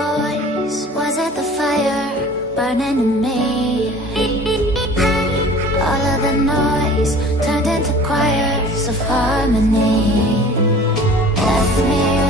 voice? Was it the fire burning in me? All of the noise turned into choirs of harmony. Left me